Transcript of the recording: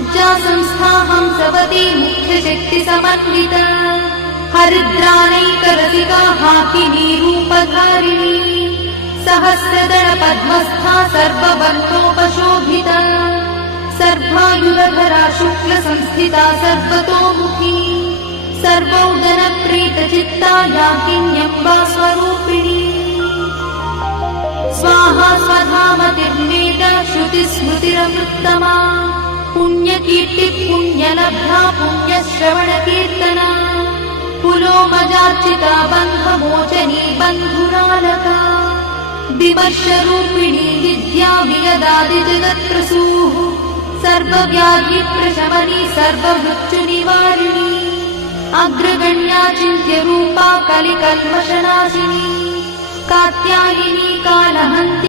मज्जा संस्थाहं सवती मुख्यशक्तिसमन्विता हरिद्रानैकरसिका हाकिनी रूपधारिणी सहस्रदल पद्मस्था सर्ववर्णोपशोभिता सर्वायुधरा शुक्लसंस्थिता सर्वतोमुखी सर्वौदनप्रीतचित्ता याकिन्यम्बा स्वरूपिणी स्वाहा स्वधामतिर्वेदा श्रुतिस्मृतिरमृत्तमा पुण्यकीर्तिः पुण्यलब्धा पुण्यश्रवणकीर्तना पुलोमजार्चिता बन्धमोचनी बन्धुरालका विमर्शरूपिणी विद्या वियदादिजगत्प्रसूः सर्वव्याधिप्रशमनी सर्वमृत्युनिवारिणी अग्रगण्या चिन्त्यरूपा कलिकल्मषनाशिनी कात्यायिनी कालहन्ति